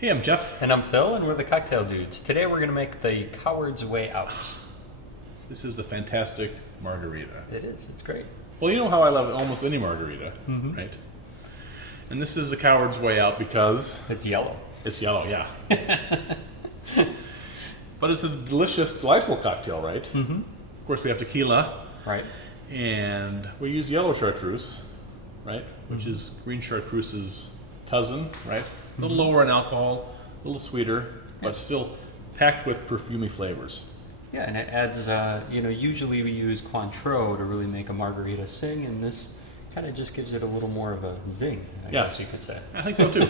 Hey, I'm Jeff. And I'm Phil, and we're the Cocktail Dudes. Today we're going to make the Coward's Way Out. This is a fantastic margarita. It is. It's great. Well, you know how I love almost any margarita, right? And this is the Coward's Way Out because... It's yellow. It's yellow, yeah. But it's a delicious, delightful cocktail, right? Of course, we have tequila. Right. And we use yellow Chartreuse, right? Which is green Chartreuse's cousin, right? A little lower in alcohol, a little sweeter, but still packed with perfumey flavors. Yeah, and it adds, usually we use Cointreau to really make a margarita sing, and this kind of just gives it a little more of a zing, I guess you could say. I think so too.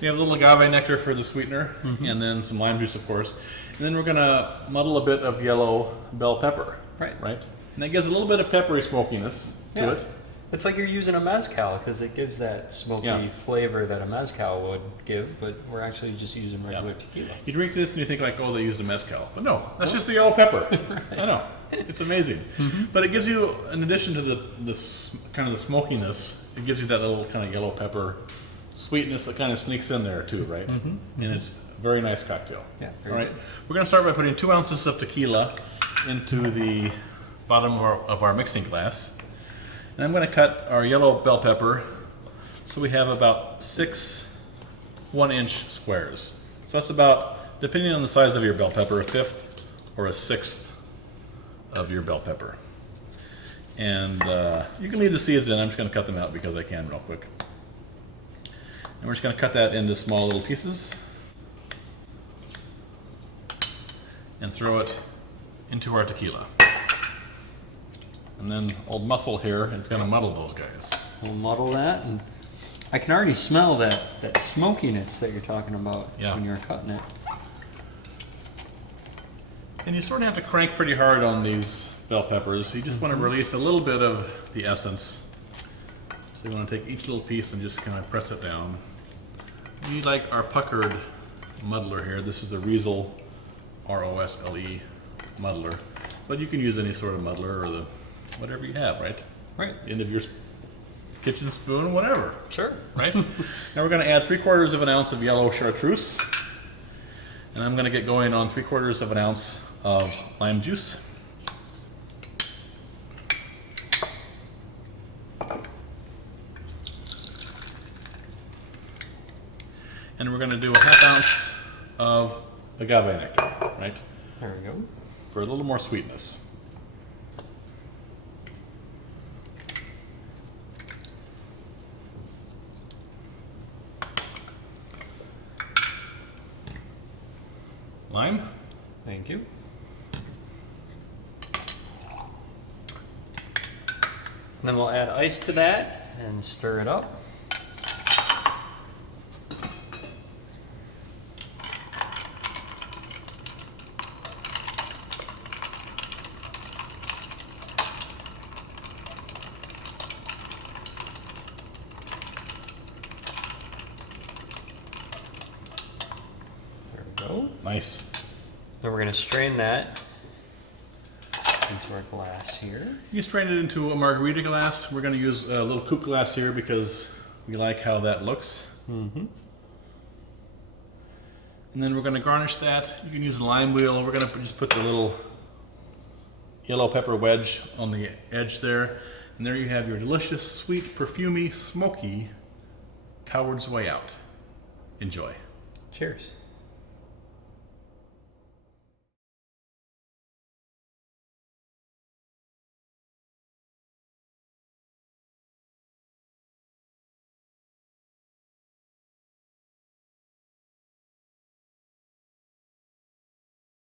We have a little agave nectar for the sweetener, and then some lime juice, of course. And then we're going to muddle a bit of yellow bell pepper. Right. And that gives a little bit of peppery smokiness to it. It's like you're using a mezcal, because it gives that smoky flavor that a mezcal would give, but we're actually just using regular tequila. You drink this and you think like, oh, they used a mezcal. But no, that's just the yellow pepper. I know. It's amazing. But it gives you, in addition to the kind of the smokiness, it gives you that little kind of yellow pepper sweetness that kind of sneaks in there too, right? And it's a very nice cocktail. Yeah. All right. We're going to start by putting 2 ounces of tequila into the bottom of our mixing glass. And I'm going to cut our yellow bell pepper so we have about 6 1-inch squares. So that's about, depending on the size of your bell pepper, 1/5 or 1/6 of your bell pepper. And you can leave the seeds in. I'm just going to cut them out because I can real quick. And we're just going to cut that into small little pieces and throw it into our tequila. And then old Muscle here is going to muddle those guys. We'll muddle that, and I can already smell that smokiness that you're talking about when you're cutting it. And you sort of have to crank pretty hard on these bell peppers. You just want to release a little bit of the essence. So you want to take each little piece and just kind of press it down. We need like our puckered muddler here. This is the Riesel ROSLE muddler. But you can use any sort of muddler or the whatever you have, right? Right. End of your kitchen spoon, whatever. Sure. Right? Now we're going to add 3/4 of an ounce of yellow Chartreuse. And I'm going to get going on 3/4 of an ounce of lime juice. And we're going to do a 1/2 ounce of agave nectar, right? There we go. For a little more sweetness. Lime. Thank you. And then we'll add ice to that and stir it up. Nice. Then we're going to strain that into our glass here. You strain it into a margarita glass. We're going to use a little coupe glass here because we like how that looks. And then we're going to garnish that. You can use a lime wheel. We're going to just put the little yellow pepper wedge on the edge there. And there you have your delicious, sweet, perfumey, smoky Coward's Way Out. Enjoy. Cheers.